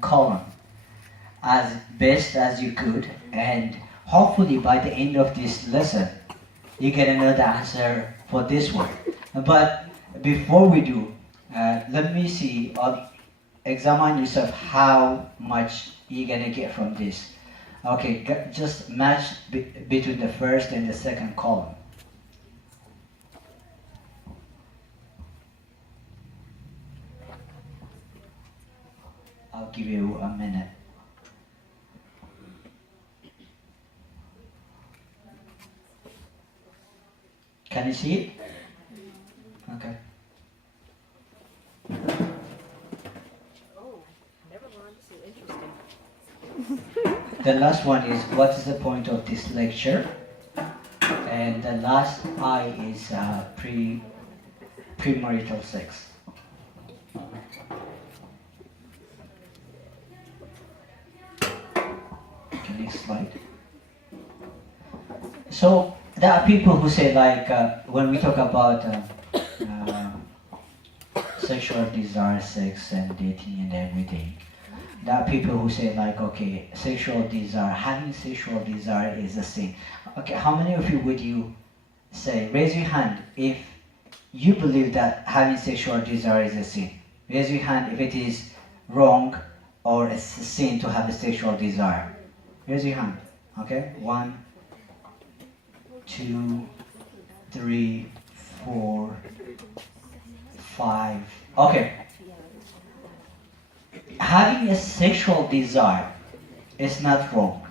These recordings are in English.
column as best as you could, and hopefully by the end of this lesson you get another answer for this one. But before we do, let me see or examine yourself how much you're gonna get from this. Okay, just match between the first and the second column. I'll give you a minute. Can you see it? Okay. Oh, never mind. This is interesting. The last one is, what is the point of this lecture? And the last I is premarital sex. Okay, next slide. So there are people who say, like, when we talk about sexual desire, sex and dating and everything, there are people who say, like, okay, sexual desire, having sexual desire is a sin. Okay, how many of you would you say, raise your hand if you believe that having sexual desire is a sin? Raise your hand if it is wrong or it's a sin to have a sexual desire. Raise your hand. Okay, 1, 2, 3, 4, 5. Okay. Having a sexual desire is not wrong.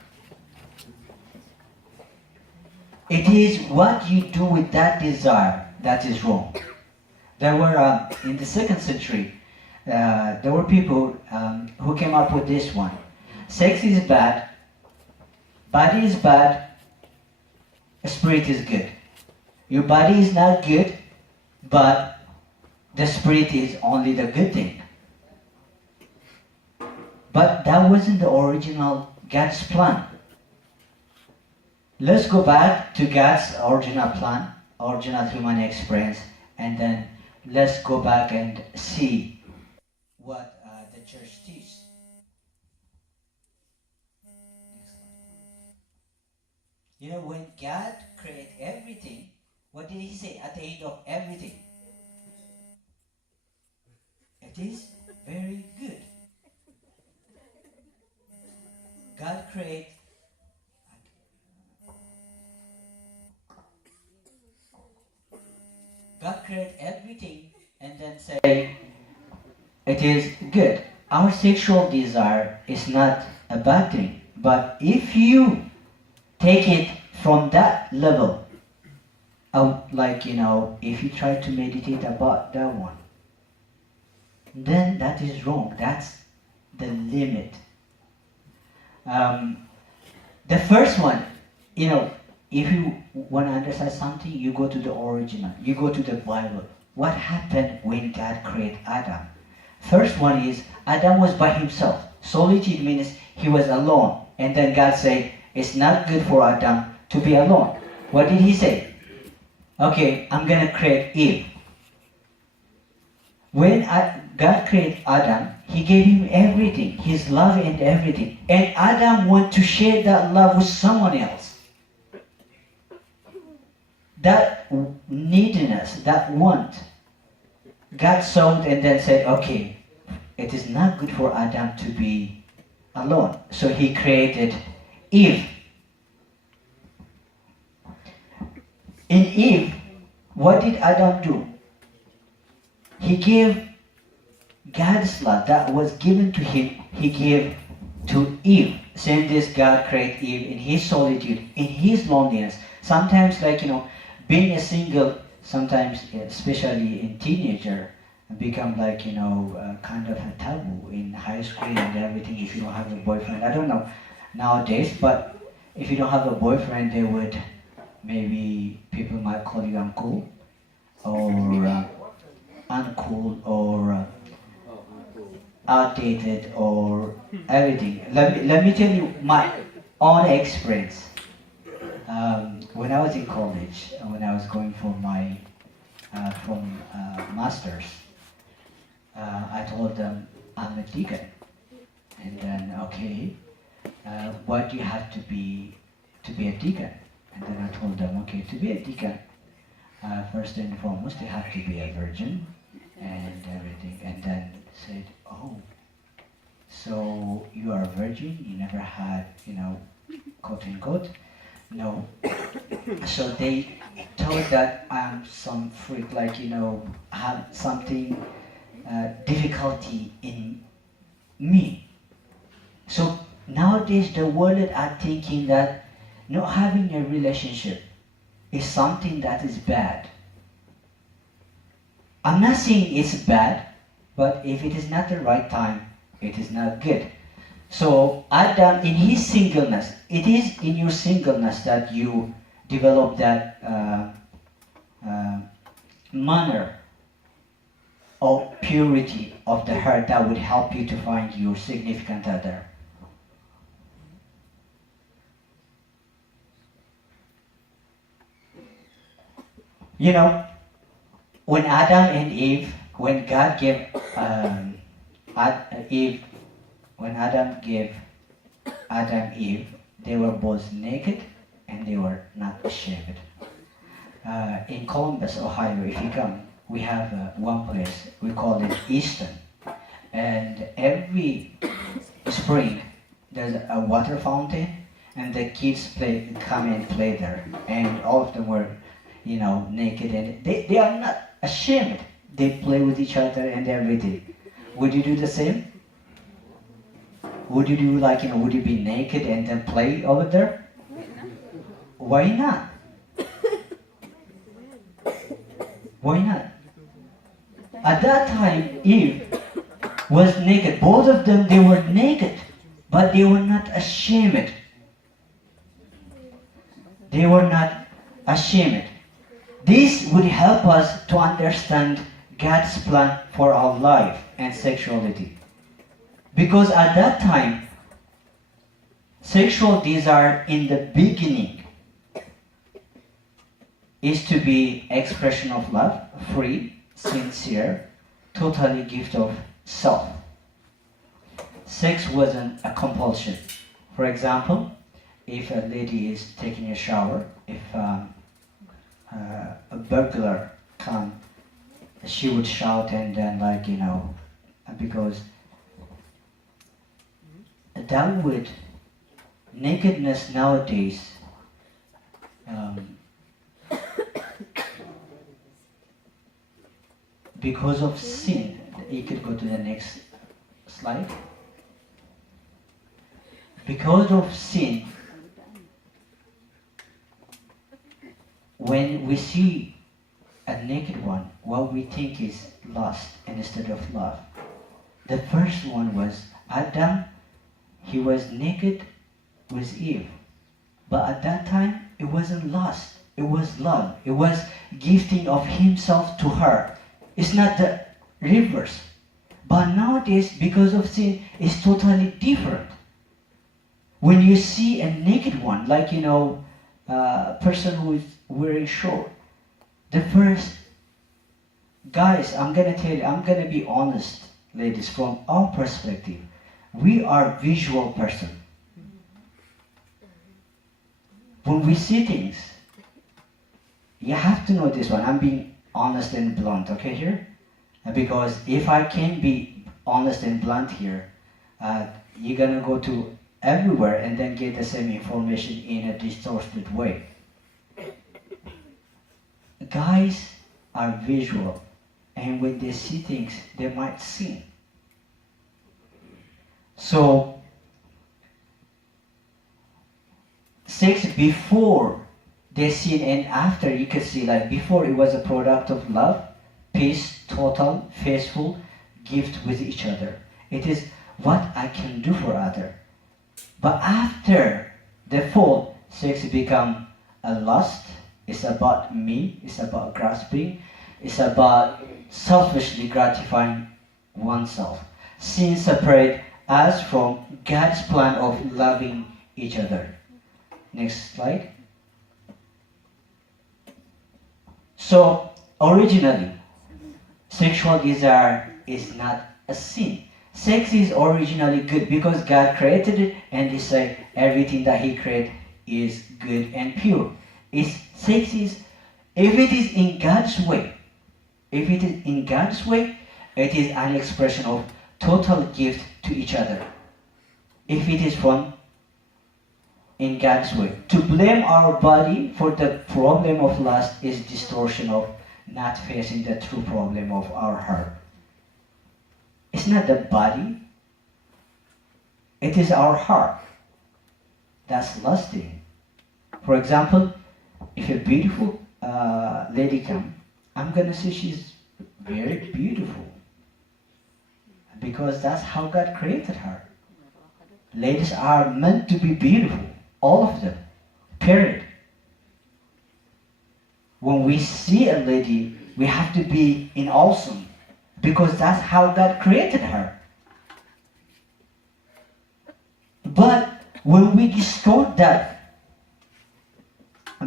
It is what you do with that desire that is wrong. There were, in the 2nd century, there were people who came up with this one. Sex is bad, body is bad, spirit is good. Your body is not good, but the spirit is only the good thing. But that wasn't the original God's plan. Let's go back to God's original plan, original human experience, and then let's go back and see what the church teaches. You know, when God created everything, what did He say at the end of everything? It is very good. God created everything and then say it is good. Our sexual desire is not a bad thing, but if you take it from that level, like, if you try to meditate about that one, then that is wrong. That's the limit. The first one, if you want to understand something, you go to the original, you go to the Bible. What happened when God created Adam? First one is, Adam was by himself. Solitude means he was alone. And then God said, it's not good for Adam to be alone. What did He say? Okay, I'm going to create Eve. When God created Adam, He gave him everything, his love and everything. And Adam wanted to share that love with someone else. That neediness, that want, God saw it and then said, okay, it is not good for Adam to be alone. So He created Eve. In Eve, what did Adam do? He gave God's love that was given to him, He gave to Eve. Same this God created Eve in His solitude, in His loneliness. Sometimes, being a single, sometimes, especially in teenager, become kind of a taboo in high school and everything if you don't have a boyfriend. I don't know nowadays, but if you don't have a boyfriend, they would, maybe people might call you uncool, or uncool, or outdated, or everything. Let me tell you my own experience. When I was in college, when I was going for my master's, I told them I'm a deacon. And then, okay, what do you have to be a deacon? And then I told them, okay, to be a deacon, first and foremost, you have to be a virgin and everything. And then said, oh, so you are a virgin, you never had, quote unquote. No. So they thought that I'm some freak, like, have something, difficulty in me. So nowadays the world are thinking that not having a relationship is something that is bad. I'm not saying it's bad, but if it is not the right time, it is not good. So Adam, in his singleness, it is in your singleness that you develop that manner of purity of the heart that would help you to find your significant other. When Adam and Eve, when God gave Eve, when Adam gave Adam Eve, they were both naked and they were not ashamed. In Columbus, Ohio, if you come, we have one place, we call it Easton. And every spring, there's a water fountain, and the kids come and play there. And all of them were, naked, and they are not ashamed. They play with each other and everything. Would you do the same? Would you do would you be naked and then play over there? Why not? Why not? At that time, Eve was naked. Both of them, they were naked, but they were not ashamed. They were not ashamed. This would help us to understand God's plan for our life and sexuality. Because at that time, sexual desire in the beginning is to be expression of love, free, sincere, totally gift of self. Sex wasn't a compulsion. For example, if a lady is taking a shower, if a burglar comes, she would shout and then because that would, nakedness nowadays, because of sin, you could go to the next slide. Because of sin, when we see a naked one, what we think is lust instead of love. The first one was Adam. He was naked with Eve. But at that time, it wasn't lust. It was love. It was gifting of himself to her. It's not the reverse. But nowadays, because of sin, it's totally different. When you see a naked one, a person who is wearing short, the first, guys, I'm gonna tell you, I'm gonna be honest, ladies, from our perspective, we are visual person. When we see things, you have to know this one. I'm being honest and blunt, okay, here? Because if I can be honest and blunt here, you're gonna go to everywhere and then get the same information in a distorted way. Guys are visual, and when they see things, they might sin. So, sex before they sin and after, you can see before it was a product of love, peace, total, faithful, gift with each other. It is what I can do for other. But after the fall, sex become a lust. It's about me. It's about grasping. It's about selfishly gratifying oneself. Sin separate us from God's plan of loving each other. Next slide. So, originally, sexual desire is not a sin. Sex is originally good because God created it, and He said everything that He created is good and pure. Sex is, if it is in God's way, if it is in God's way, it is an expression of total gift to each other. If it is from in God's way. To blame our body for the problem of lust is distortion of not facing the true problem of our heart. It's not the body, it is our heart that's lusting. For example, if a beautiful lady comes, I'm gonna say she's very beautiful because that's how God created her. Ladies are meant to be beautiful, all of them, period. When we see a lady, we have to be in awesome because that's how God created her. But when we distort that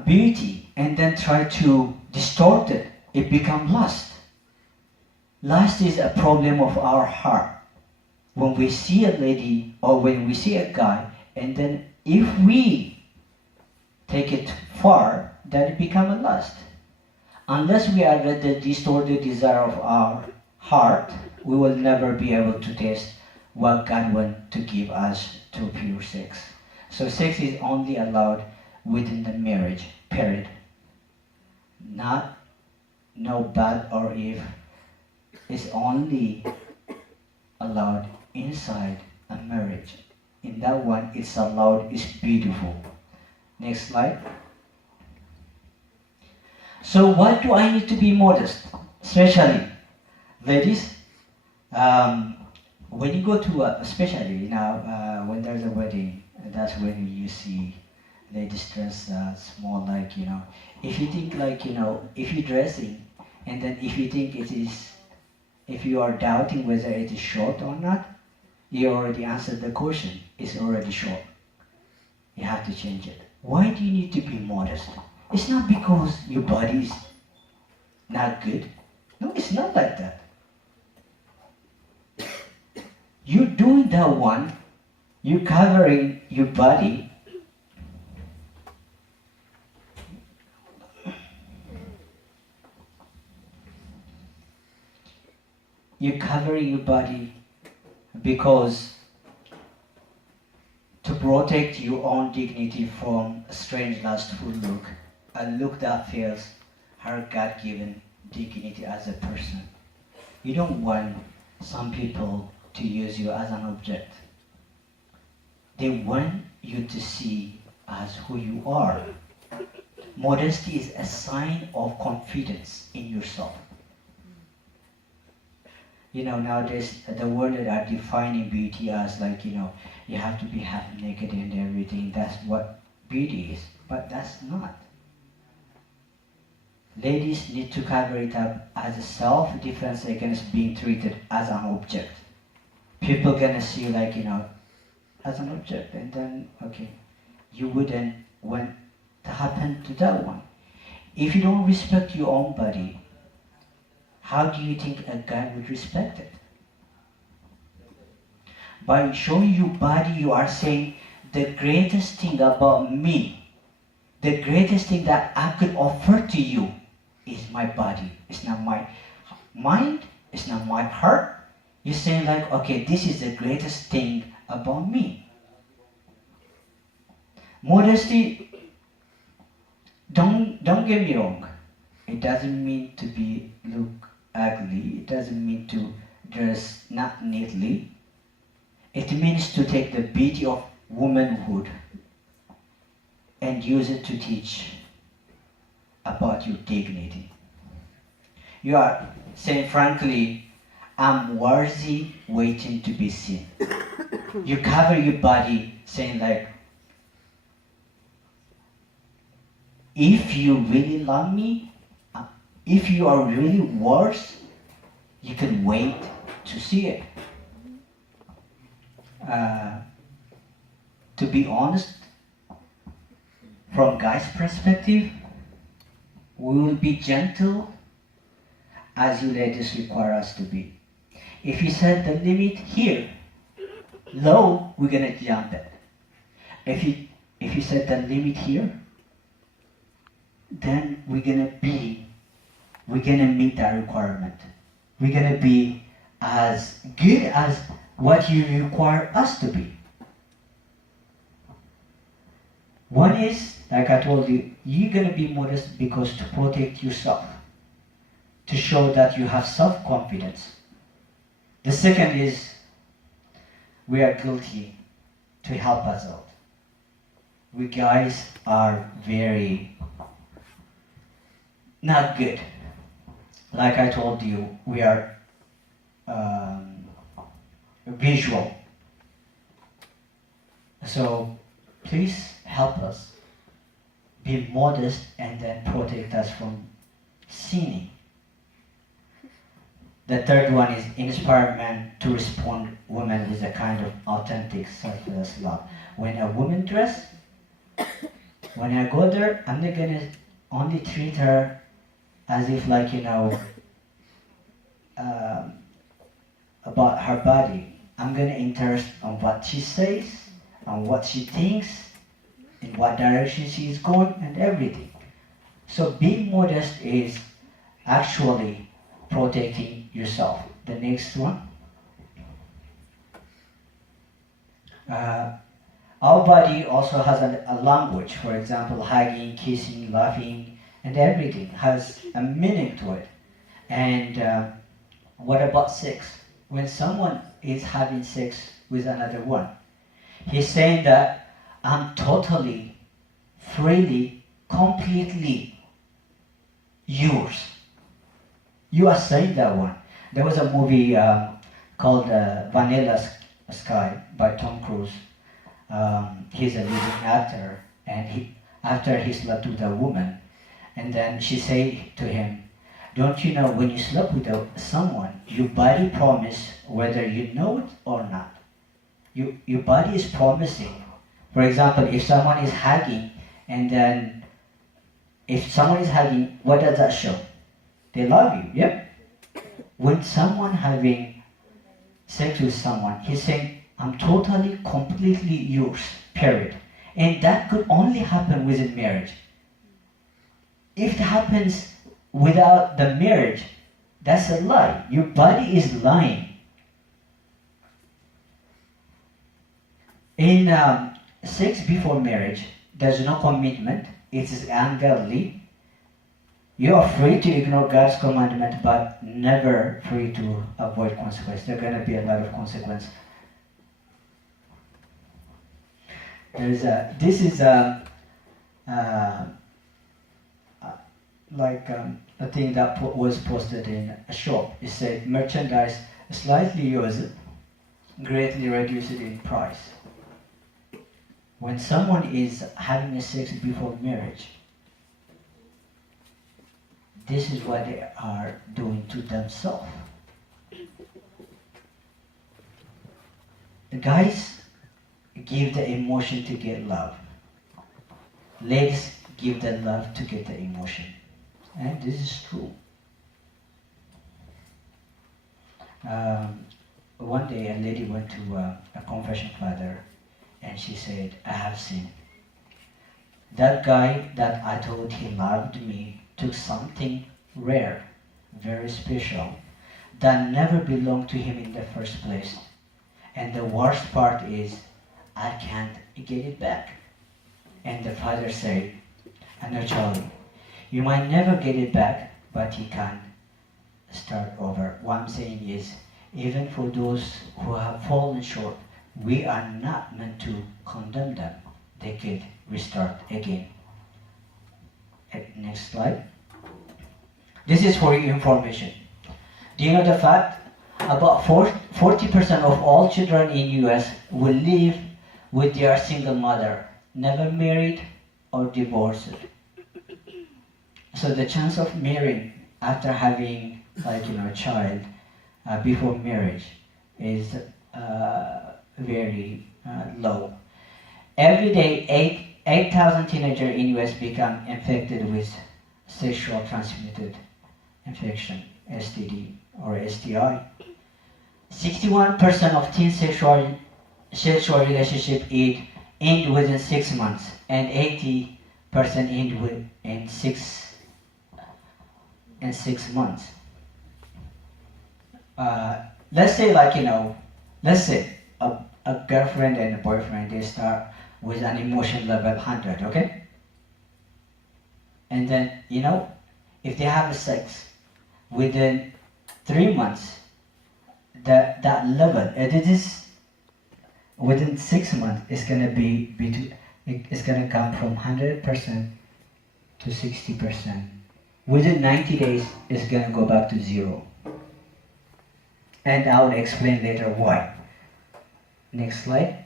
beauty and then try to distort it, it becomes lust. Lust is a problem of our heart. When we see a lady or when we see a guy, and then if we take it far, then it becomes a lust. Unless we are at the distorted desire of our heart, we will never be able to taste what God wants to give us through pure sex. So sex is only allowed within the marriage, period. No bad or if. It's only allowed inside a marriage. In that one, it's allowed, it's beautiful. Next slide. So what do I need to be modest? Especially, ladies, when you go to especially now, when there's a wedding, that's when you see ladies dress small, like, if you think like, if you're dressing, and then if you think it is, if you are doubting whether it is short or not, you already answered the question. It's already short. You have to change it. Why do you need to be modest? It's not because your body is not good. No, it's not like that. You're doing that one. You're covering your body. You're covering your body because to protect your own dignity from a strange lustful look, a look that fails her God-given dignity as a person. You don't want some people to use you as an object. They want you to see as who you are. Modesty is a sign of confidence in yourself. Nowadays the world are defining beauty as like, you have to be half naked and everything. That's what beauty is. But that's not. Ladies need to cover it up as a self-defense against being treated as an object. People gonna see you like, as an object, and then, okay, you wouldn't want to happen to that one. If you don't respect your own body, how do you think a guy would respect it? By showing your body, you are saying the greatest thing about me, the greatest thing that I could offer to you is my body. It's not my mind, it's not my heart. You're saying like, okay, this is the greatest thing about me. Modesty, don't get me wrong. It doesn't mean to look ugly. It doesn't mean to dress not neatly. It means to take the beauty of womanhood and use it to teach about your dignity. You are saying frankly, I'm worthy waiting to be seen. You cover your body saying like, if you really love me, if you are really worth, you can wait to see it. To be honest, from God's perspective, we will be gentle as you ladies require us to be. If you set the limit here, low, we're gonna jump it. If you set the limit here, then we're gonna meet that requirement. We're gonna be as good as what you require us to be. One is, like I told you, you're gonna be modest because to protect yourself, to show that you have self-confidence. The second is, we are guilty to help us out. We guys are very not good. Like I told you, we are visual. So please help us be modest and then protect us from sinning. The third one is inspire men to respond women with a kind of authentic selfless love. When a woman dress, when I go there, I'm not gonna only treat her as if like, about her body. I'm gonna interest on what she says, on what she thinks, in what direction she is going, and everything. So being modest is actually protecting yourself. The next one. Our body also has a language. For example, hugging, kissing, laughing, and everything has a meaning to it. And what about sex? When someone is having sex with another one, he's saying that I'm totally, freely, completely yours. You are saying that one. There was a movie called Vanilla Sky by Tom Cruise. He's a leading actor, and after he slept with a woman, and then she said to him, don't you know when you sleep with someone, your body promises whether you know it or not. Your body is promising. For example, if someone is hugging, and then if someone is hugging, what does that show? They love you, yep? When someone having sex with someone, he's saying, I'm totally, completely yours, period. And that could only happen within marriage. If it happens without the marriage, that's a lie. Your body is lying. In sex before marriage, there's no commitment. It is ungodly. You are free to ignore God's commandment, but never free to avoid consequence. There are going to be a lot of consequence. This is a thing that was posted in a shop. It said, merchandise slightly used, greatly reduced in price. When someone is having a sex before marriage, this is what they are doing to themselves. The guys give the emotion to get love. Ladies give the love to get the emotion. And this is true. One day a lady went to a confession father, and she said, I have sinned. That guy that I told he loved me took something rare, very special, that never belonged to him in the first place. And the worst part is, I can't get it back. And the father said, I know, Charlie, you might never get it back, but you can start over. What I'm saying is, even for those who have fallen short, we are not meant to condemn them. They could restart again. Next slide. This is for your information. Do you know the fact? About 40% of all children in US will live with their single mother, never married or divorced. So the chance of marrying after having a child before marriage is very low. Every day, 8,000 teenagers in US become infected with sexual transmitted infection, STD or STI. 61% of teen sexual relationship end within 6 months, and 80% end in 6 months. Let's say, let's say a girlfriend and a boyfriend, they start with an emotion level 100, okay? And then, if they have sex within 3 months, that level, it is within 6 months, it's gonna it's gonna come from 100% to 60%. Within 90 days, it's gonna go back to 0. And I'll explain later why. Next slide.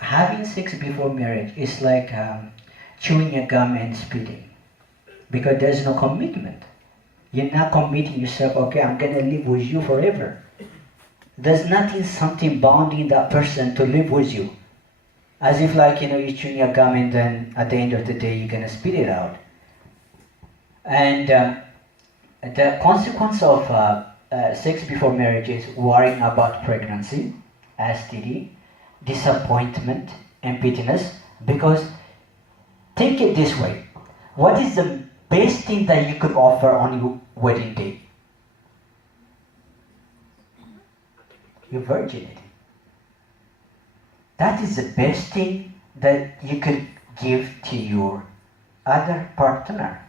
Having sex before marriage is like chewing a gum and spitting, because there's no commitment. You're not committing yourself, okay, I'm gonna live with you forever. There's something bounding that person to live with you. As if you're chewing a gum and then at the end of the day you're gonna spit it out. And the consequence of sex before marriage is worrying about pregnancy, STD, disappointment, and bitterness. Because think it this way: what is the best thing that you could offer on your wedding day? Your virginity. That is the best thing that you could give to your other partner.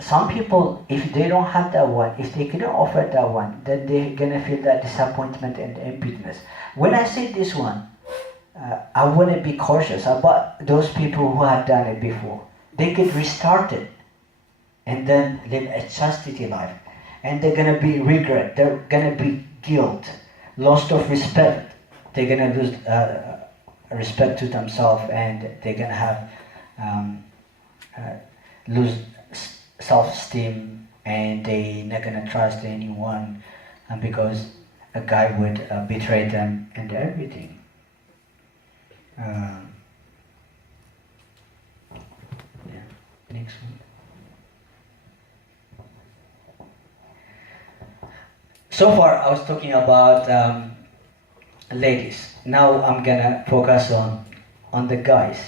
Some people, if they don't have that one, if they couldn't offer that one, then they're gonna feel that disappointment and emptiness. When I say this one, I want to be cautious about those people who have done it before. They could restart it and then live a chastity life. And they're gonna be regret, they're gonna be guilt, loss of respect. They're gonna lose respect to themselves, and they're gonna have lose self-esteem, and they're not gonna trust anyone, because a guy would betray them and everything. Yeah. Next one. So far, I was talking about ladies. Now I'm gonna focus on the guys.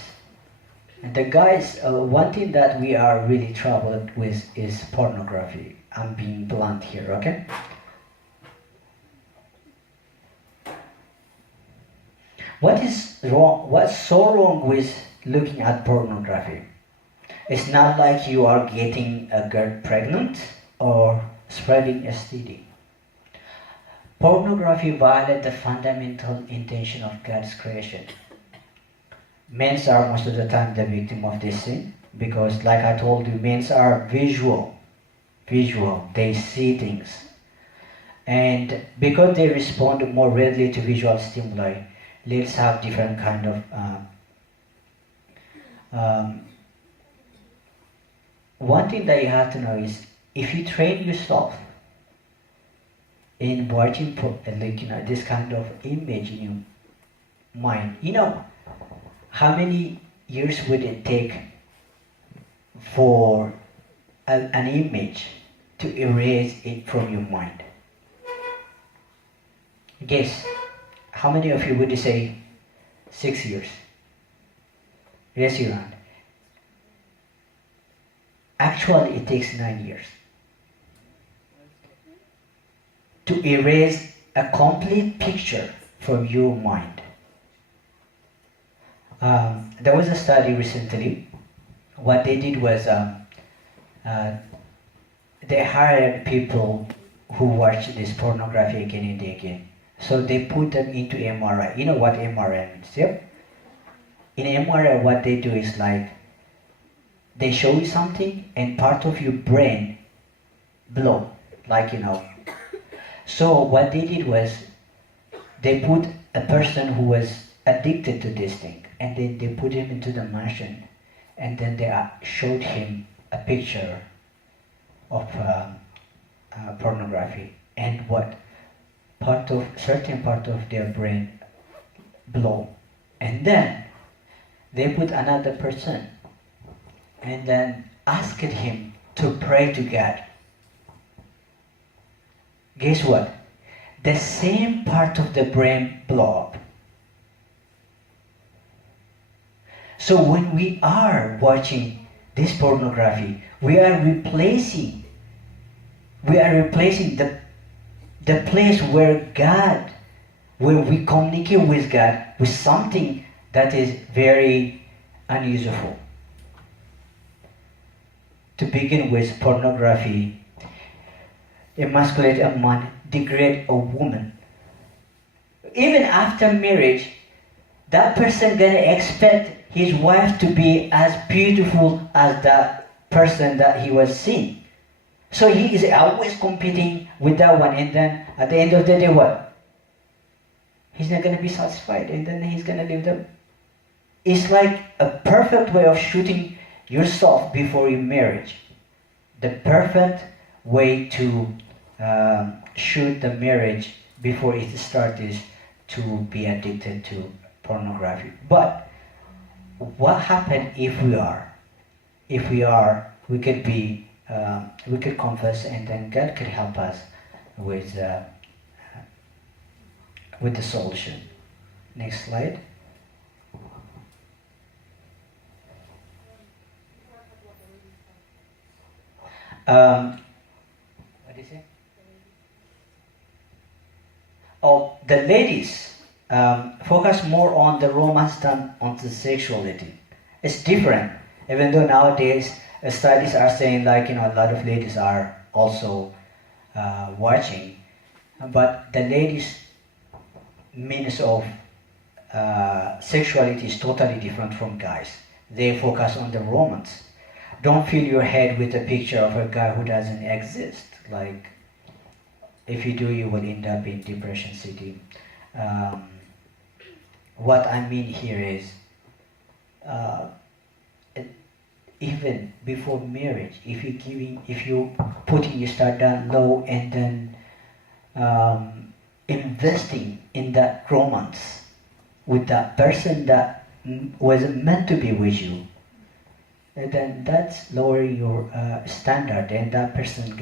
And the guys, one thing that we are really troubled with is pornography. I'm being blunt here, okay? What is wrong? What's so wrong with looking at pornography? It's not like you are getting a girl pregnant or spreading STD. Pornography violates the fundamental intention of God's creation. Men are most of the time the victim of this sin, because like I told you, men are visual, they see things. And because they respond more readily to visual stimuli, let's have different kind of... one thing that you have to know is, if you train yourself in watching this kind of image in your mind, how many years would it take for an image to erase it from your mind? Guess, how many of you would say 6 years? Raise your hand. Actually, it takes 9 years to erase a complete picture from your mind. There was a study recently. What they did was they hired people who watch this pornography again and again. So they put them into MRI. You know what MRI means, yep? In MRI, what they do is they show you something and part of your brain blow, So what they did was they put a person who was addicted to this thing, and then they put him into the mansion, and then they showed him a picture of pornography, and what certain part of their brain blow, and then they put another person, and then asked him to pray to God, guess what? The same part of the brain blow up. So when we are watching this pornography, we are replacing the place where we communicate with God with something that is very unuseful. To begin with, pornography emasculate a man, degrade a woman. Even after marriage, that person gonna expect his wife to be as beautiful as that person that he was seeing. So he is always competing with that one, and then at the end of the day, what? He's not gonna be satisfied, and then he's gonna leave them. It's like a perfect way of shooting yourself before your marriage. The perfect way to shoot the marriage before it starts is to be addicted to pornography. But what happens if we are? We could be, we could confess, and then God could help us with the solution. Next slide. What is it? Oh, the ladies focus more on the romance than on the sexuality. It's different, even though nowadays studies are saying a lot of ladies are also watching, but the ladies' means of sexuality is totally different from guys. They focus on the romance. Don't fill your head with a picture of a guy who doesn't exist. Like, if you do, you will end up in depression city. What I mean here is, even before marriage, if you putting your start down low and then investing in that romance with that person that wasn't meant to be with you, and then that's lowering your standard, and that person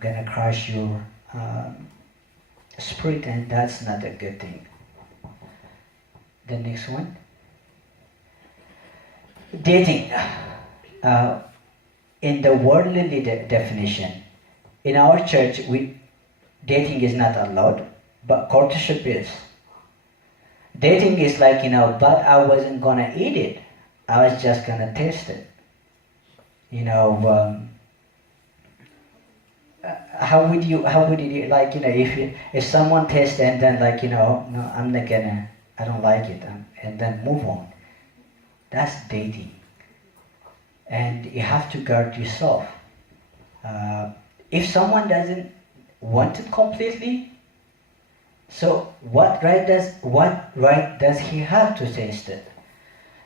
gonna crush your spirit, and that's not a good thing. The next one, dating. In the worldly definition, in our church, dating is not allowed, but courtship is. Dating is but I wasn't gonna eat it. I was just gonna taste it. How would you if someone tastes and then no, I'm not gonna, I don't like it, and then move on. That's dating. And you have to guard yourself. If someone doesn't want it completely, so what right does he have to taste it?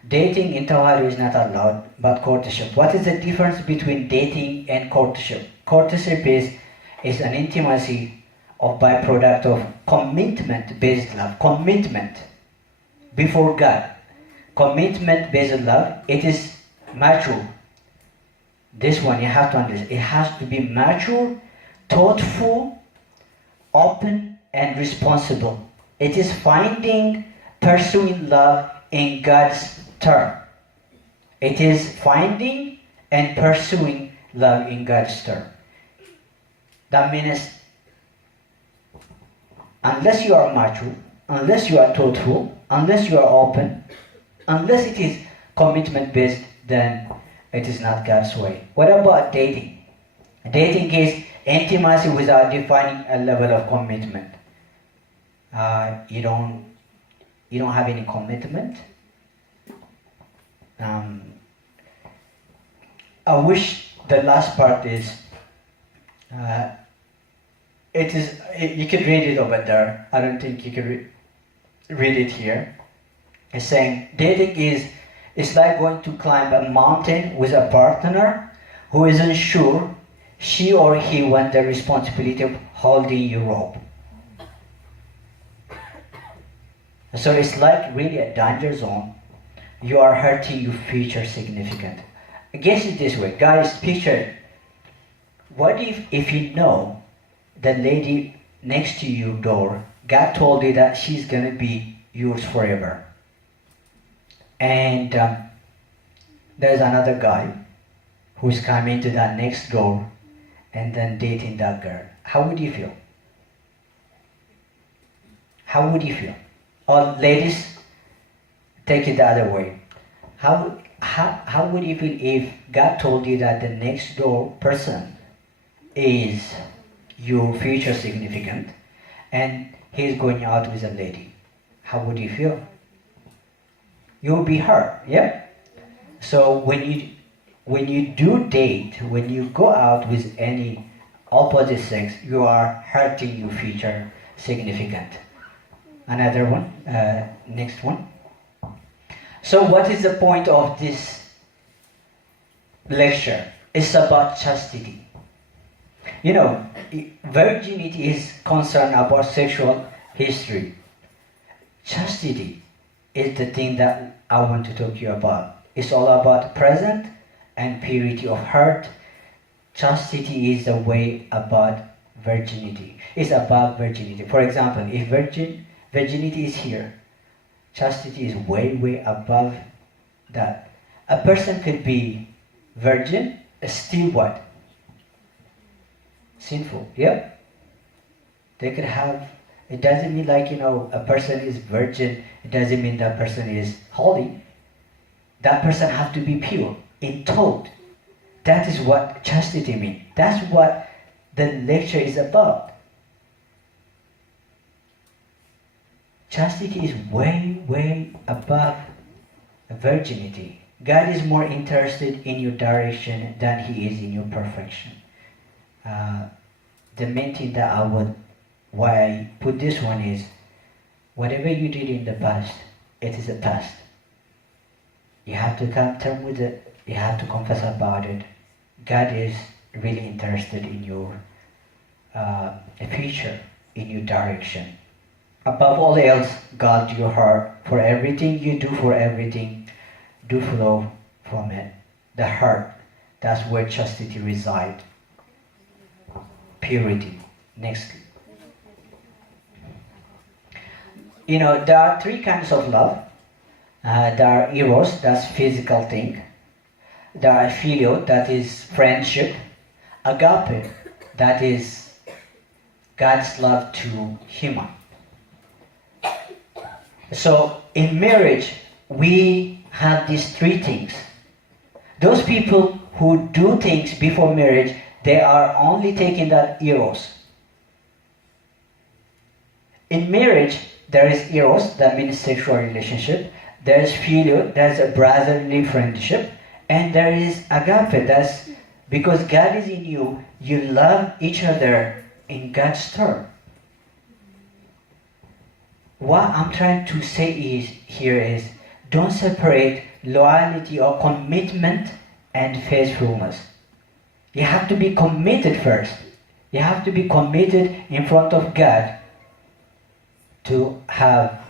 Dating in Tewahdo is not allowed, but courtship. What is the difference between dating and courtship? Courtship is an intimacy of byproduct of commitment-based love. Commitment before God. Commitment-based love, it is mature. This one you have to understand. It has to be mature, thoughtful, open, and responsible. It is pursuing love in God's term. It is finding and pursuing love in God's term. That means unless you are mature, unless you are thoughtful, unless you are open, unless it is commitment based, then it is not God's way. What about dating? Dating is intimacy without defining a level of commitment. You don't have any commitment. I wish the last part is. You could read it over there. I don't think you could read it here. It's saying dating is like going to climb a mountain with a partner who isn't sure she or he wants the responsibility of holding your rope. So it's like really a danger zone. You are hurting your future significant guess it this way, guys. Picture. What if you know the lady next to you door, God told you that she's gonna be yours forever, and there's another guy who's coming to that next door and then dating that girl. How would you feel? How would you feel? Or ladies, take it the other way. How would you feel if God told you that the next door person is your future significant and he's going out with a lady? How would you feel? You'll be hurt, yeah? So when you do date, when you go out with any opposite sex, you are hurting your future significant. Another one, next one. So what is the point of this lecture? It's about chastity. You know, virginity is concerned about sexual history. Chastity is the thing that I want to talk to you about. It's all about present and purity of heart. Chastity is the way about virginity. It's about virginity. For example, if virginity is here, chastity is way, way above that. A person could be virgin, still what? Sinful, yeah? They could have, it doesn't mean like, a person is virgin, it doesn't mean that person is holy. That person has to be pure in thought. That is what chastity means. That's what the lecture is about. Chastity is way, way above virginity. God is more interested in your direction than He is in your perfection. The main thing that why I put this one is, whatever you did in the past, it is a past. You have to come to terms with it. You have to confess about it. God is really interested in your future, in your direction. Above all else, guard your heart. For everything you do, for everything, do flow from it. The heart, that's where chastity resides. Purity. Next. There are three kinds of love. There are eros, that's physical thing. There are phileo, that is friendship. Agape, that is God's love to human. So in marriage, we have these three things. Those people who do things before marriage, they are only taking that eros. In marriage, there is eros, that means sexual relationship. There is phileo, that's a brotherly friendship. And there is agape, that's because God is in you, you love each other in God's term. What I'm trying to say here is, don't separate loyalty or commitment and faithfulness. You have to be committed first. You have to be committed in front of God to have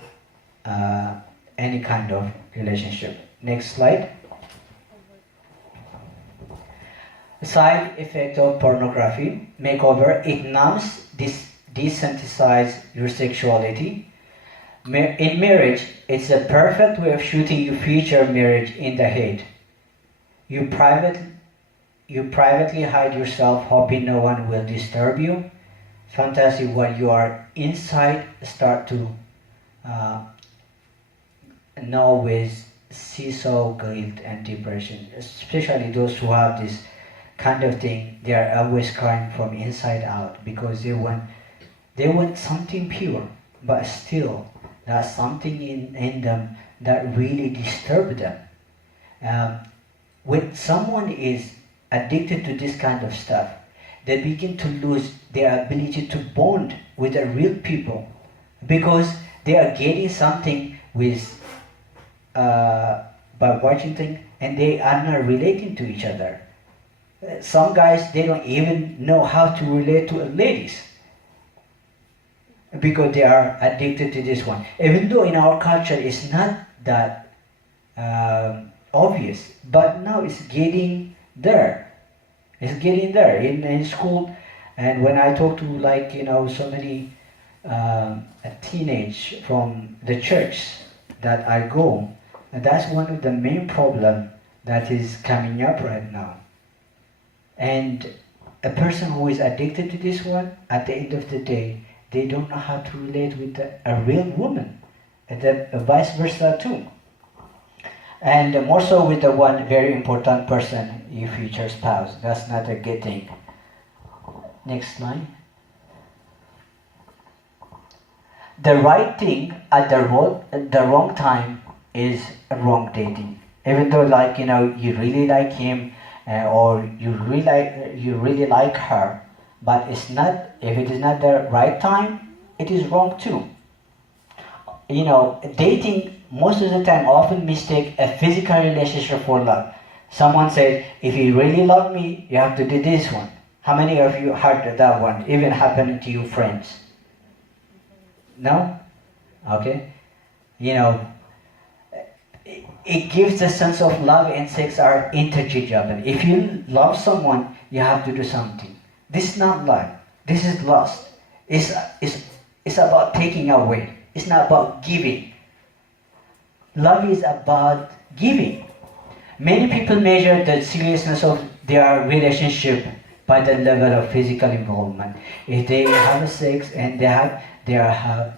any kind of relationship. Next slide. Side effect of pornography, makeover, it numbs, desensitizes your sexuality. In marriage, it's a perfect way of shooting your future marriage in the head. You privately hide yourself, hoping no one will disturb you. Fantasy what you are inside start to know with seesaw, guilt, and depression. Especially those who have this kind of thing, they are always crying from inside out because they want something pure, but still there's something in them that really disturbs them. When someone is addicted to this kind of stuff, they begin to lose their ability to bond with the real people because they are getting something with by watching things, and they are not relating to each other. Some guys, they don't even know how to relate to ladies because they are addicted to this one. Even though in our culture it's not that obvious. But now it's getting there. It's getting there in school. And when I talk to so many teenage from the church that I go, and that's one of the main problem that is coming up right now. And a person who is addicted to this one, at the end of the day, they don't know how to relate with a real woman, and vice versa too. And more so with the one very important person, your future spouse. That's not a good thing. Next slide. The right thing at the wrong time is wrong dating. Even though you really like him or you really like her, but it's not. If it is not the right time, it is wrong too. Dating most of the time often mistake a physical relationship for love. Someone said, if you really love me, you have to do this one. How many of you heard that one? Even happening to your friends? No? Okay. It gives a sense of love and sex are interchangeable. If you love someone, you have to do something. This is not love. This is lust. It's about taking away. It's not about giving. Love is about giving. Many people measure the seriousness of their relationship by the level of physical involvement. If they have sex and they have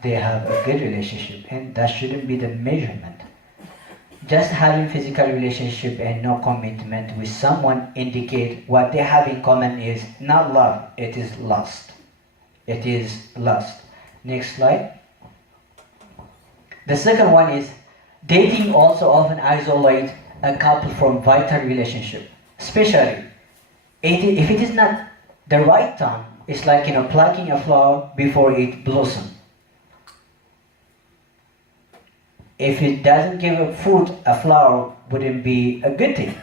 a good relationship, and that shouldn't be the measurement. Just having physical relationship and no commitment with someone indicate what they have in common is not love, it is lust. It is lust. Next slide. The second one is dating also often isolates a couple from vital relationship. Especially if it is not the right time, it's like plucking a flower before it blossoms. If it doesn't give a fruit, a flower wouldn't be a good thing.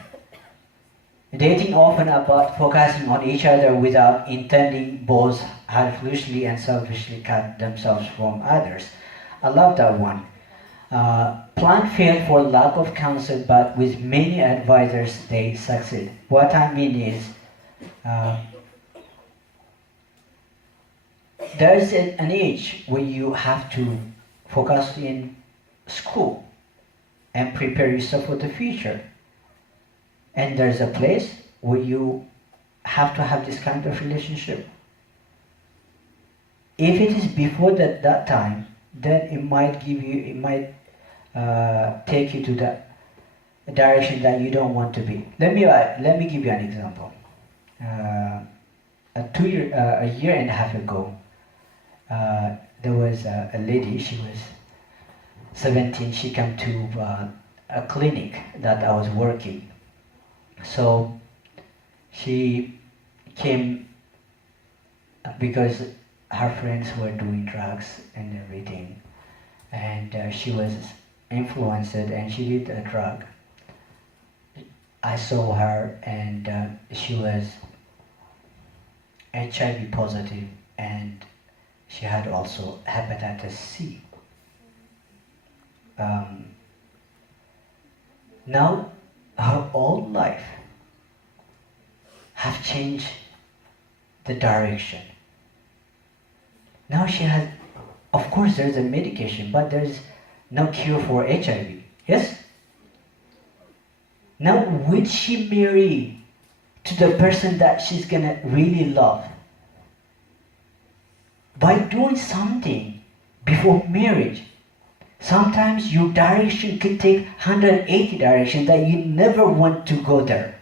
Dating often about focusing on each other without intending both selfishly and selfishly cut themselves from others. I love that one. Plan failed for lack of counsel, but with many advisors they succeed. What I mean is, there is an age when you have to focus in school and prepare yourself for the future. And there's a place where you have to have this kind of relationship. If it is before that time, then it might take you to the direction that you don't want to be. Let me give you an example. A year and a half ago, there was a lady. She was 17. She came to a clinic that I was working. So she came because her friends were doing drugs and everything, and she was influenced and she did a drug. I saw her, and she was HIV positive, and she had also hepatitis C. Now her whole life have changed the direction. Now she has, of course there's a medication, but there's no cure for HIV. Yes? Now will she marry to the person that she's gonna really love? By doing something before marriage. Sometimes your direction could take 180 directions that you never want to go there.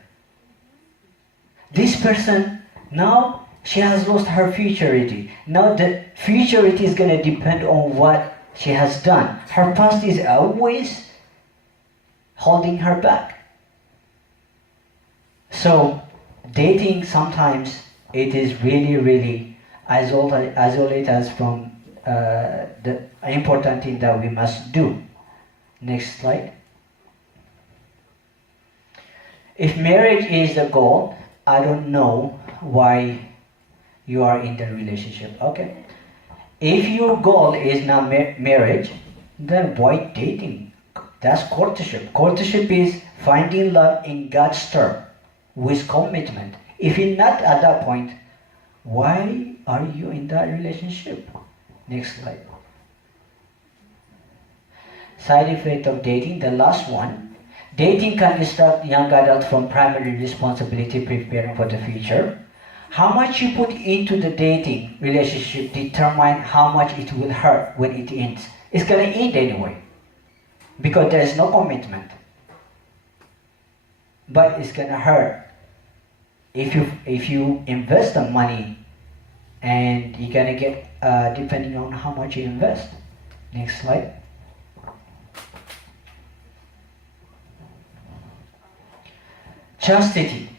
This person, now she has lost her futurity. Now the futurity is going to depend on what she has done. Her past is always holding her back. So dating sometimes it is really, really isolate us from the important thing that we must do. Next slide. If marriage is the goal, I don't know why you are in the relationship. Okay. If your goal is not marriage, then why dating? That's courtship. Courtship is finding love in God's term with commitment. If you're not at that point, why are you in that relationship? Next slide. Side effect of dating, the last one. Dating can distract young adults from primary responsibility preparing for the future. How much you put into the dating relationship determine how much it will hurt when it ends. It's going to end anyway because there is no commitment. But it's going to hurt if you invest the money, and you're going to get depending on how much you invest. Next slide. Chastity.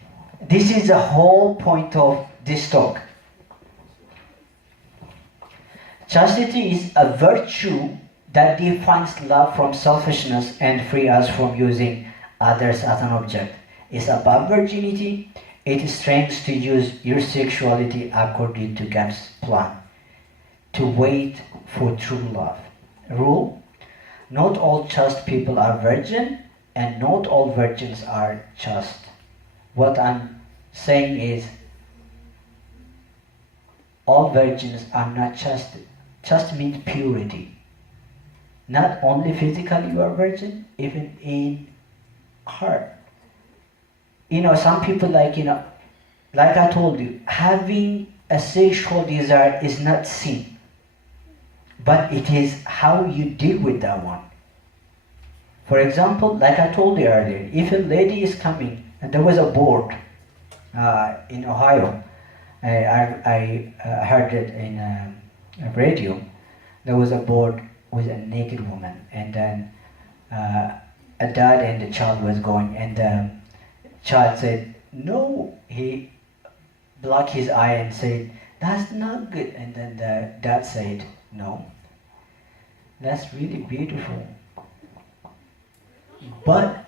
This is the whole point of this talk. Chastity is a virtue that defines love from selfishness and free us from using others as an object. It's about virginity. It strengthens to use your sexuality according to God's plan. To wait for true love. Rule: not all chaste people are virgin, and not all virgins are chaste. What I'm saying is, all virgins are not chaste. Chaste means purity. Not only physically you are virgin, even in heart. Some people like I told you, having a sexual desire is not sin. But it is how you deal with that one. For example, like I told you earlier, if a lady is coming, and there was a board in Ohio, I heard it in a radio. There was a board with a naked woman, and then a dad and the child was going, and the child said, no. He blocked his eye and said, that's not good. And then the dad said, no. That's really beautiful. But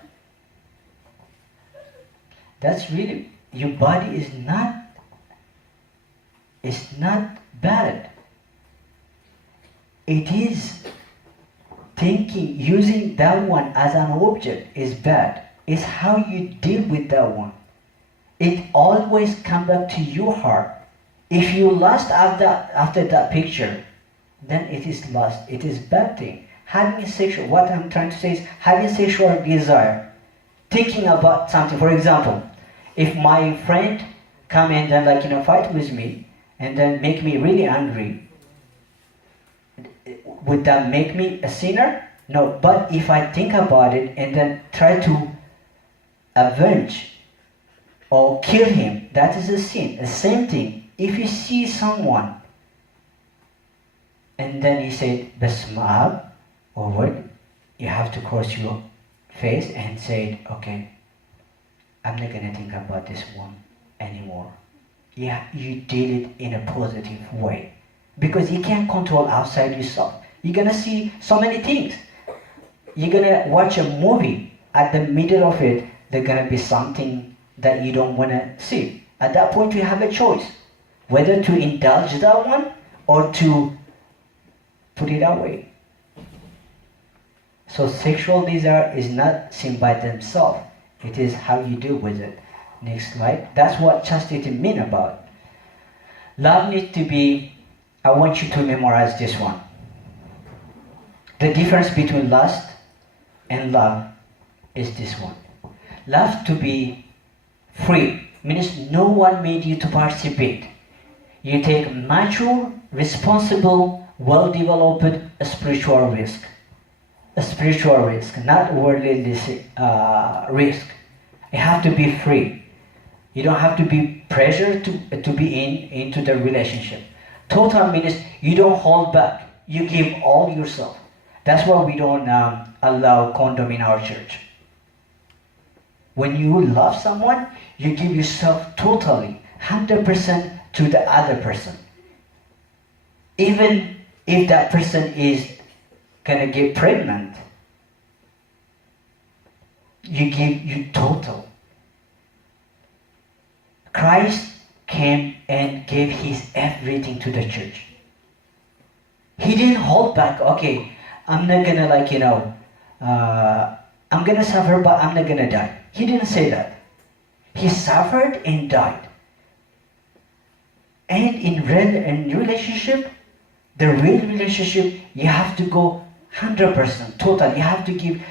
that's really, your body is not bad. It is thinking, using that one as an object is bad. It's how you deal with that one. It always comes back to your heart. If you lust after that picture, then it is lust. It is bad thing. What I'm trying to say is having sexual desire, thinking about something. For example, if my friend come and then fight with me and then make me really angry, would that make me a sinner? No. But if I think about it and then try to avenge or kill him, that is a sin. The same thing. If you see someone and then you say Basma or what, you have to cross your face and say, okay, I'm not going to think about this one anymore. Yeah, you did it in a positive way. Because you can't control outside yourself. You're going to see so many things. You're going to watch a movie. At the middle of it, there's going to be something that you don't want to see. At that point, you have a choice. Whether to indulge that one or to put it away. So sexual desire is not sin by themselves. It is how you deal with it. Next slide. That's what chastity means about. Love needs to be, I want you to memorize this one. The difference between lust and love is this one. Love to be free means no one made you to participate. You take mature, responsible, well-developed spiritual risk. A spiritual risk, not worldly risk. You have to be free. You don't have to be pressured to be into the relationship. Total means you don't hold back. You give all yourself. That's why we don't allow condom in our church. When you love someone, you give yourself totally, 100% to the other person. Even if that person is gonna get pregnant, you total. Christ came and gave his everything to the church. He didn't hold back. Okay, I'm not gonna I'm gonna suffer, but I'm not gonna die. He didn't say that. He suffered and died. And in relationship, the real relationship, you have to go 100%, total. You have to give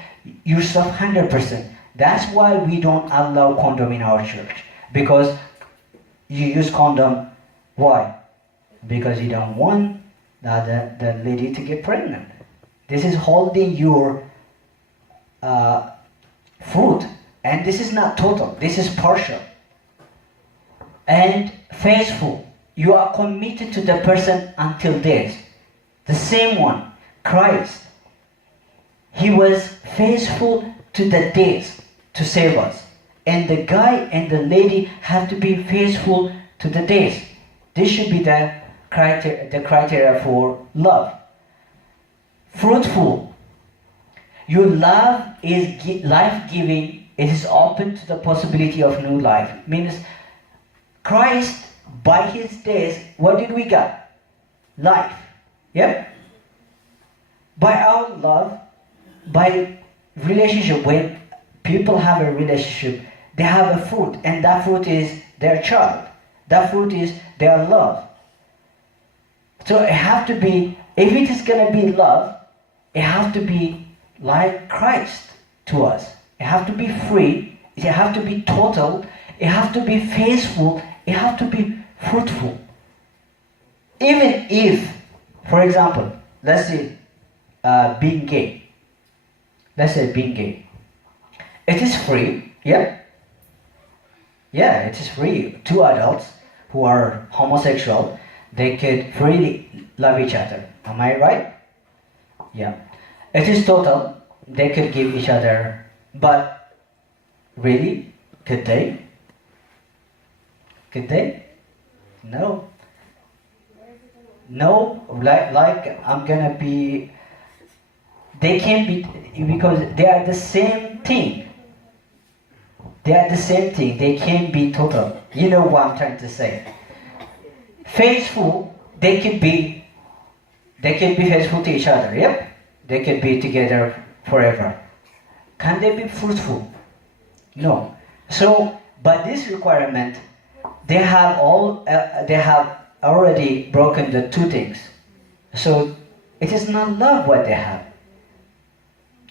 yourself 100%. That's why we don't allow condom in our church. Because you use condom, why? Because you don't want the lady to get pregnant. This is holding your fruit, and this is not total, this is partial. And faithful, you are committed to the person until death. The same one, Christ, he was faithful to the death to save us. And the guy and the lady have to be faithful to the death. This should be the criteria for love. Fruitful. Your love is life-giving. It is open to the possibility of new life. Means Christ, by his death, what did we get? Life. Yeah? By our love, by relationship, when people have a relationship, they have a fruit, and that fruit is their child. That fruit is their love. So it have to be, if it is going to be love, it have to be like Christ to us. It have to be free. It have to be total. It have to be faithful. It have to be fruitful. Even if, for example, let's say being gay. Let's say being gay. It is free, yeah? Yeah, it is free. Two adults who are homosexual, they could freely love each other. Am I right? Yeah. It is total. They could give each other, but really, could they? Could they? No. No, like I'm gonna be, they can't be, because they are the same thing. They are the same thing. They can't be total. You know what I'm trying to say. Faithful, they could be faithful to each other, yep? They could be together forever. Can they be fruitful? No. So, by this requirement, they have already broken the two things. So, it is not love what they have.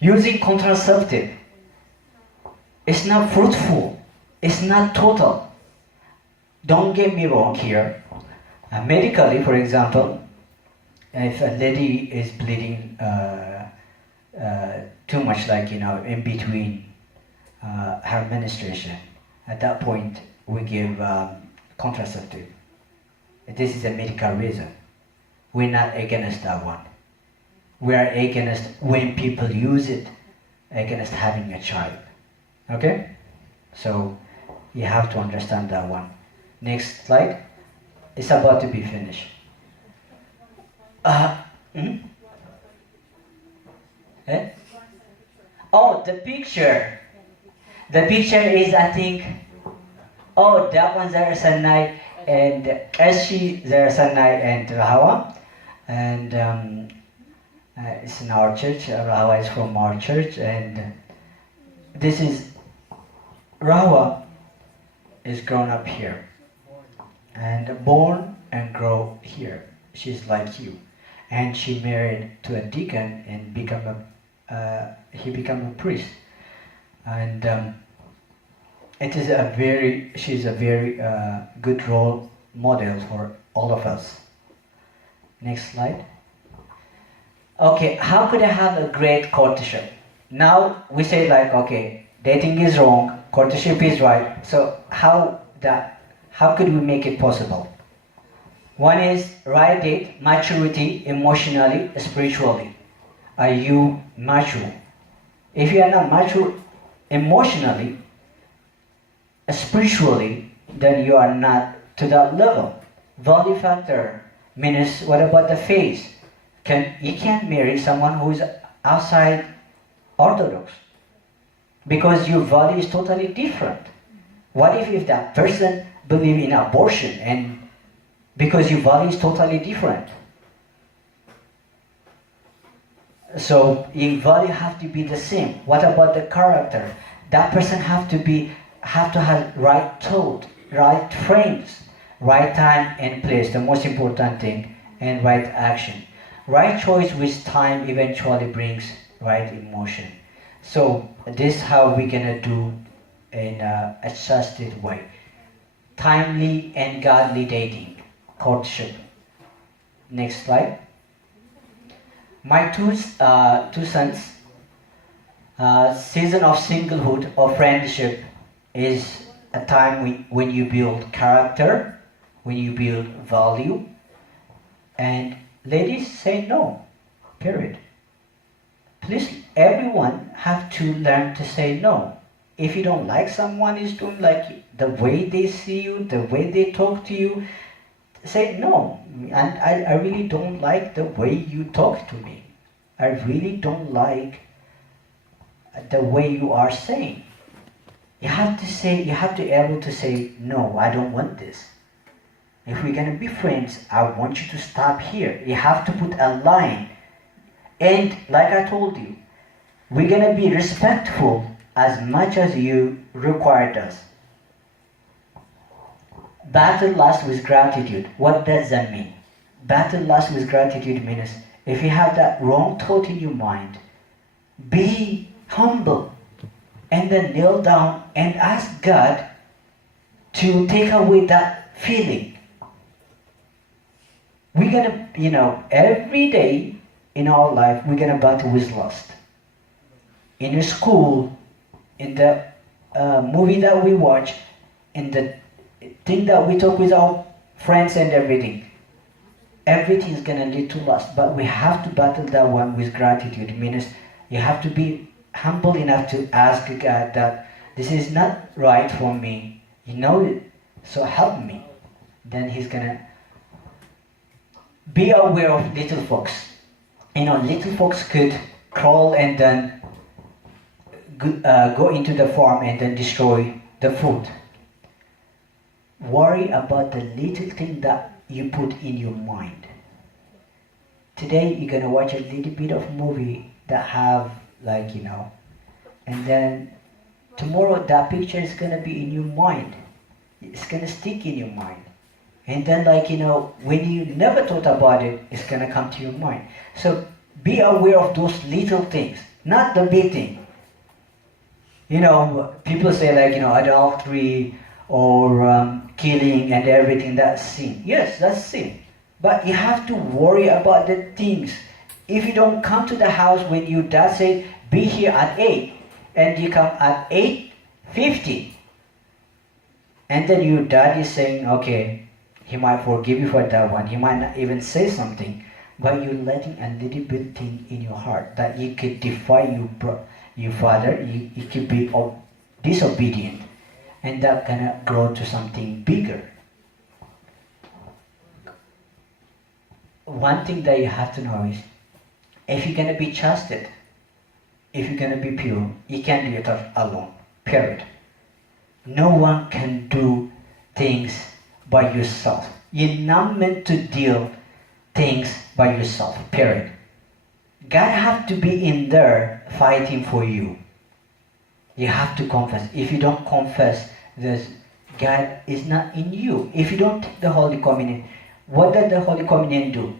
Using contraceptive, it's not fruitful. It's not total. Don't get me wrong here. Medically, for example, if a lady is bleeding too much, like, in between her menstruation, at that point we give contraceptive. This is a medical reason. We're not against that one. We are against when people use it against having a child. Okay? So you have to understand that one. Next slide. It's about to be finished. Eh? Oh, the picture. The picture is, I think, that one's Zarasanai and Eshi, Zarasanai and Rahawa. And it's in our church. Rahawa is from our church. And this is, Rahawa is grown up here. And born and grow here. She's like you. And she married to a deacon and he became a priest. And she's a very good role model for all of us. Next slide. Okay, how could I have a great courtship? Now we say like, okay, dating is wrong, courtship is right. So how could we make it possible? One is right date, maturity, emotionally, spiritually. Are you mature? If you are not mature emotionally, spiritually, then you are not to that level. Value factor means, what about the faith? You can't marry someone who is outside Orthodox, because your value is totally different. What if that person believes in abortion, and because your value is totally different? So in value have to be the same. What about the character? That person have to have right thought, right frames, right time and place, the most important thing, and right action. Right choice with time eventually brings right emotion. So this is how we're gonna do in a adjusted way. Timely and godly dating, courtship. Next slide. My two sons, season of singlehood or friendship is a time when you build character, when you build value, and ladies say no, period. Please, everyone have to learn to say no. If you don't like someone is doing like the way they see you, the way they talk to you, say no. And I really don't like the way you talk to me. I really don't like the way you are saying. You have to be able to say, no, I don't want this. If we're gonna be friends, I want you to stop here. You have to put a line. And like I told you, we're gonna be respectful as much as you required us. Battle last with gratitude. What does that mean? Battle last with gratitude means if you have that wrong thought in your mind, be humble and then kneel down and ask God to take away that feeling. We're gonna, every day in our life, we're gonna battle with lust. In your school, in the movie that we watch, in the thing that we talk with our friends and everything is gonna lead to lust. But we have to battle that one with gratitude. It means you have to be humble enough to ask God that this is not right for me. You know it, so help me. Then He's gonna be aware of little fox. Little fox could crawl and then go into the farm and then destroy the food. Worry about the little thing that you put in your mind. Today you're gonna watch a little bit of movie that have and then tomorrow that picture is gonna be in your mind. It's gonna stick in your mind. And then when you never thought about it, it's gonna come to your mind. So be aware of those little things, not the big thing. People say adultery or killing and everything, that's sin. Yes, that's sin. But you have to worry about the things. If you don't come to the house when your dad said, be here at 8, and you come at 8:50, and then your dad is saying, okay, he might forgive you for that one. He might not even say something, but you're letting a little bit thing in your heart that you could defy your father, you could be disobedient, and that gonna grow to something bigger. One thing that you have to know is, if you're gonna be trusted, if you're gonna be pure, you can't do it alone, period. No one can do things by yourself. You're not meant to deal things by yourself, period. God have to be in there fighting for you. You have to confess. If you don't confess, God is not in you. If you don't take the Holy Communion, what does the Holy Communion do?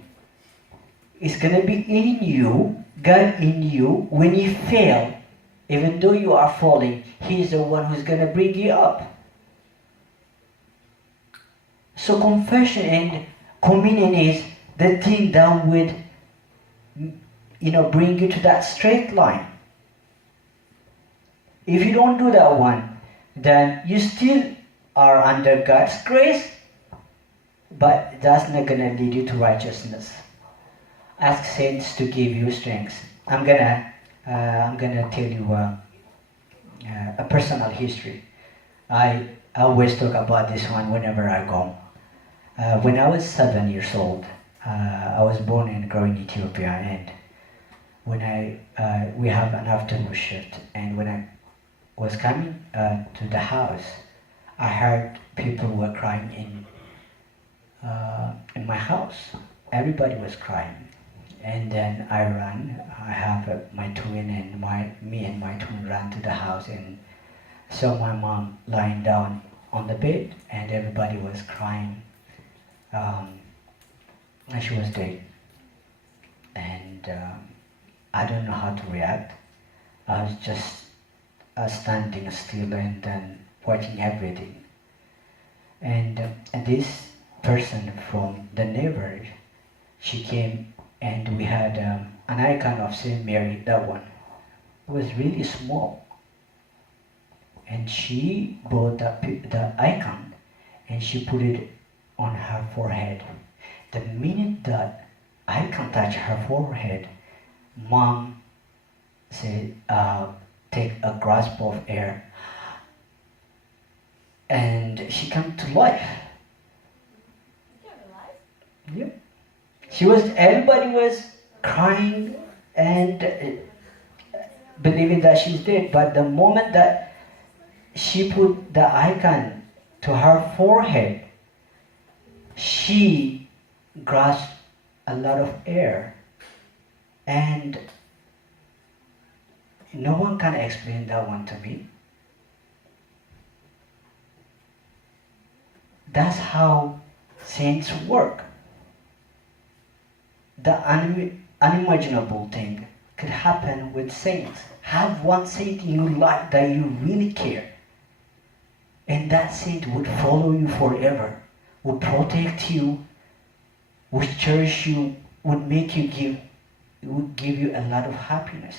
It's going to be in you, God in you. When you fail, even though you are falling, He's the one who's going to bring you up. So confession and communion is the thing that would bring you to that straight line. If you don't do that one, then you still are under God's grace, but that's not going to lead you to righteousness. Ask saints to give you strength. I'm gonna tell you a personal history. I always talk about this one whenever I go. When I was 7 years old, I was born and grew in Ethiopia, and when we have an afternoon shift, and when I was coming to the house, I heard people were crying in my house. Everybody was crying. And then I ran. I have my twin and me and my twin ran to the house and saw my mom lying down on the bed, and everybody was crying. And she was dead. And I don't know how to react. I was just standing still and then watching everything. And this person from the neighbor, she came and we had an icon of Saint Mary. That one was really small. And she brought the icon and she put it on her forehead. The minute that icon touched her forehead, Mom said, take a grasp of air. And she came to life. Yep. Everybody was crying and believing that she's dead. But the moment that she put the icon to her forehead, she grasped a lot of air. And no one can explain that one to me. That's how saints work. The unimaginable thing could happen with saints. Have one saint in your life that you really care. And that saint would follow you forever, would protect you, would cherish you, would give you a lot of happiness.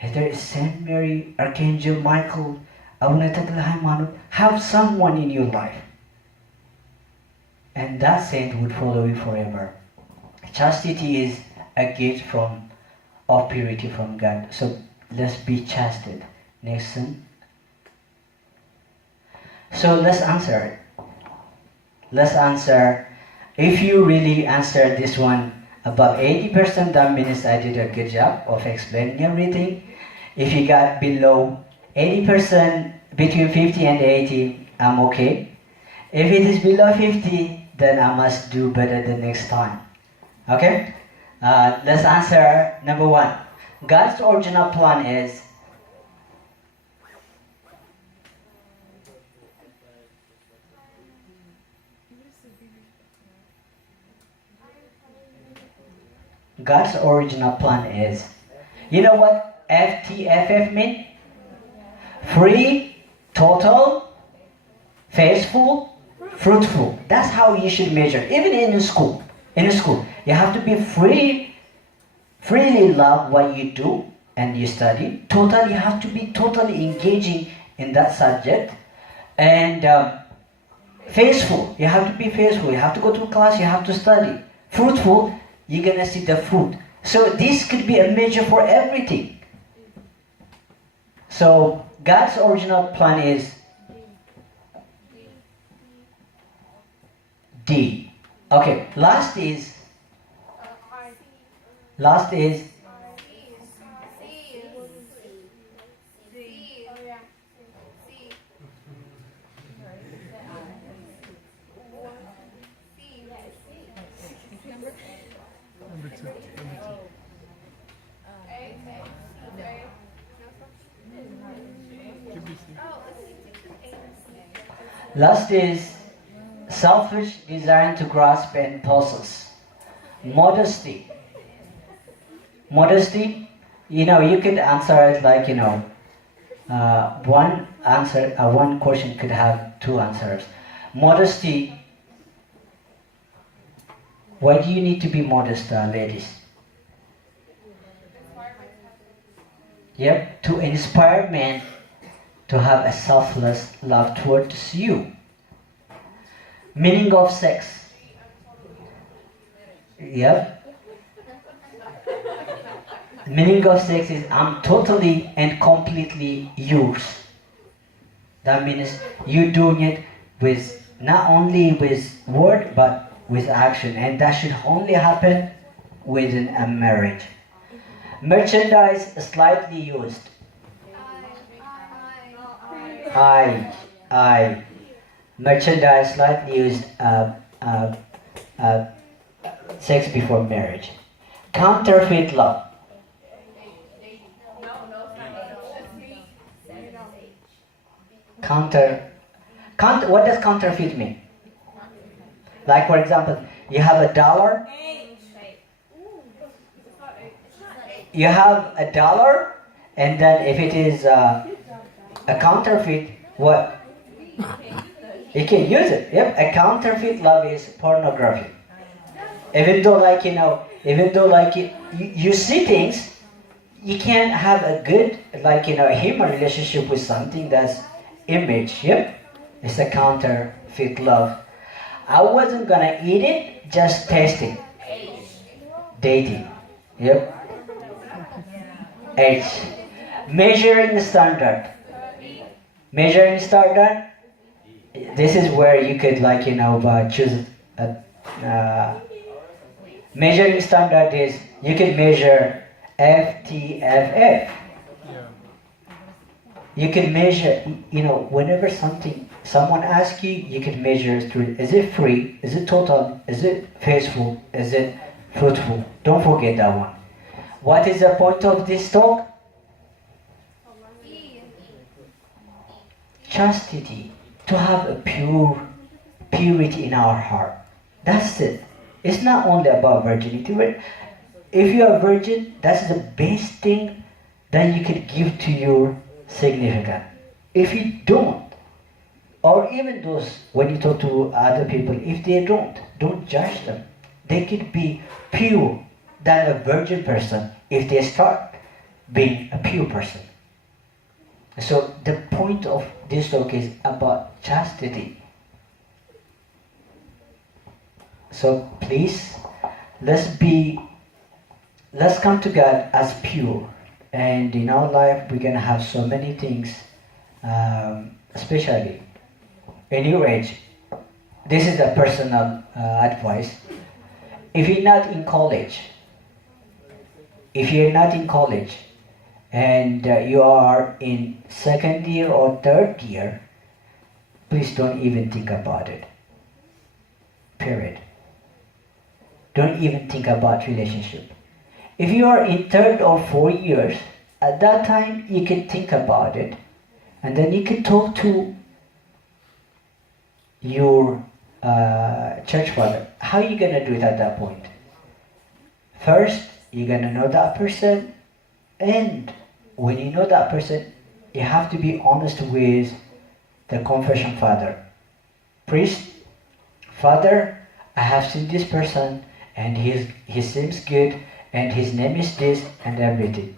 There is Saint Mary, Archangel Michael, Abuna Tagal Haymanut. Have someone in your life. And that saint would follow you forever. Chastity is a gift of purity from God. So let's be chastened. Next one. So let's answer it. Let's answer. If you really answer this one above 80%, that means I did a good job of explaining everything. If you got below 80%, between 50 and 80, I'm okay. If it is below 50, then I must do better the next time. Okay? Let's answer number 1. God's original plan is God's original plan is, you know what FTFF mean? Free, total, faithful, fruitful. That's how you should measure. Even in school. You have to be freely love what you do and you study. Total, you have to be totally engaging in that subject. And faithful, you have to be faithful. You have to go to class, you have to study. Fruitful, you're gonna see the fruit. So this could be a measure for everything. So God's original plan is D. Okay, last is selfish desire to grasp and possess. Modesty, you could answer it like, one question could have 2 answers. Modesty, why do you need to be modest, ladies? Yep, to inspire men to have a selfless love towards you. Meaning of sex. Yep. Meaning of sex is I'm totally and completely yours. That means you're doing it with not only with word but with action, and that should only happen within a marriage. Merchandise slightly used. I. Merchandise slightly used sex before marriage. Counterfeit love. What does counterfeit mean? Like, for example, you have $1. You have $1, and then if it is a counterfeit, what? You can use it. Yep, a counterfeit love is pornography. Even though, you see things, you can't have a good, human relationship with something that's image. Yep, it's a counterfeit love. I wasn't gonna eat it, just tasting. Dating. Yep. H. Measuring standard. Measuring standard. This is where you could choose a measuring standard is you can measure FTFF. You can measure, whenever someone asks you, you can measure through, is it free? Is it total? Is it faithful? Is it fruitful? Don't forget that one. What is the point of this talk? Chastity. To have a purity in our heart. That's it. It's not only about virginity. If you are virgin, that's the best thing that you could give to your significant. If you don't, or even those, when you talk to other people, if they don't judge them. They could be pure than a virgin person if they start being a pure person. So the point of this talk is about chastity. So please, let's come to God as pure. And in our life, we're going to have so many things, especially in your age. This is a personal advice. If you're not in college, and you are in second year or third year, please don't even think about it. Period. Don't even think about relationship. If you are in third or 4 years, at that time you can think about it, and then you can talk to your church father. How are you going to do it at that point? First, you're going to know that person, and when you know that person, you have to be honest with the confession father. Priest, father, I have seen this person, and he seems good, and his name is this, and everything.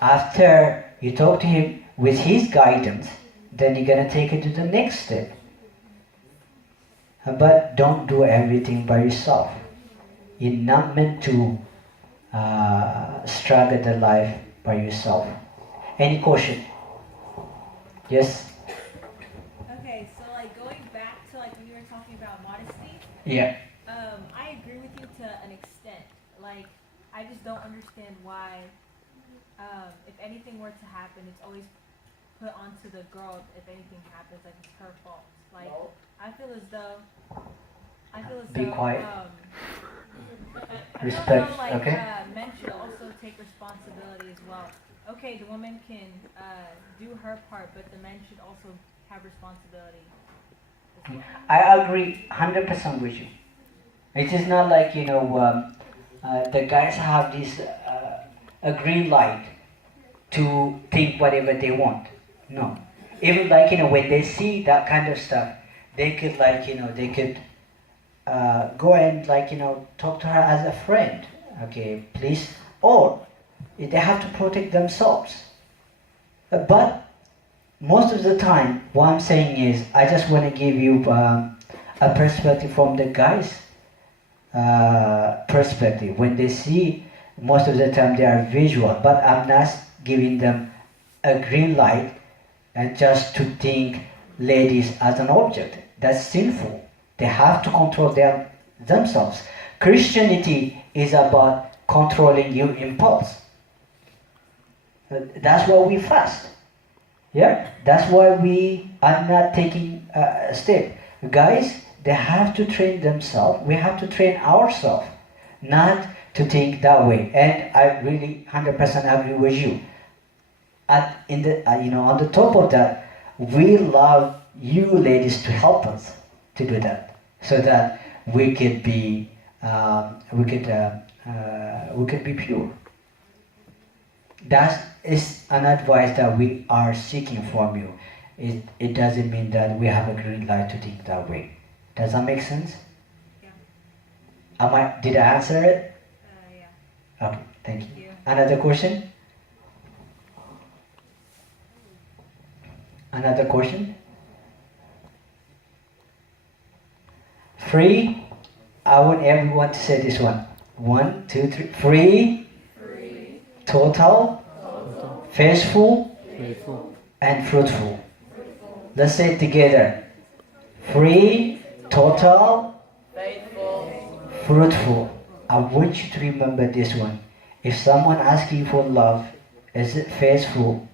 After you talk to him with his guidance, then you're going to take it to the next step. But don't do everything by yourself. You're not meant to struggle the life by yourself. Any question? Yes? Okay, so going back to when you were talking about modesty. Yeah. I agree with you to an extent. I just don't understand why, if anything were to happen, it's always put onto the girl. If anything happens, it's her fault. I feel as though. Be quiet. I Respect. feel like, okay. Men should also take responsibility as well. Okay, the woman can do her part, but the men should also have responsibility as well. I agree 100% with you. It is not the guys have this a green light to think whatever they want. No. Even when they see that kind of stuff, they could go and talk to her as a friend. Okay, please. Or they have to protect themselves. But most of the time, what I'm saying is, I just want to give you a perspective from the guys' perspective. When they see, most of the time they are visual, but I'm not giving them a green light and just to think ladies as an object. That's sinful. They have to control themselves. Christianity is about controlling your impulse. That's why we fast. Yeah, that's why we are not taking a step. Guys, they have to train themselves. We have to train ourselves, not to think that way, and I really 100% agree with you. On the top of that, we love you ladies to help us to do that, so that we could be pure. That is an advice that we are seeking from you. It doesn't mean that we have a green light to think that way. Does that make sense? Yeah. Did I answer it? Yeah. Okay, thank you. Thank you. Another question? Another question? Free. I want everyone to say this one. 1, 2, 3. Free. Free. Total. Faithful. Faithful. And fruitful. Let's say it together. Free. Total. Faithful. Fruitful. I want you to remember this one. If someone asks you for love, is it faithful?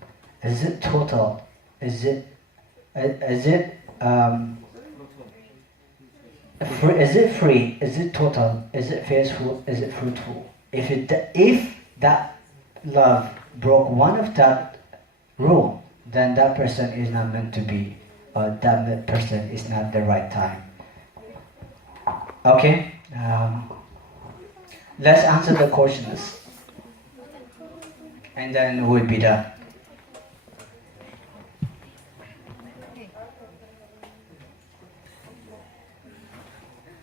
Is it total? Is it is it free? Is it total? Is it faithful? Is it fruitful? If that love broke one of that rule, then that person is not meant to be, or that person is not the right time. Okay? Let's answer the questions, and then we'll be done.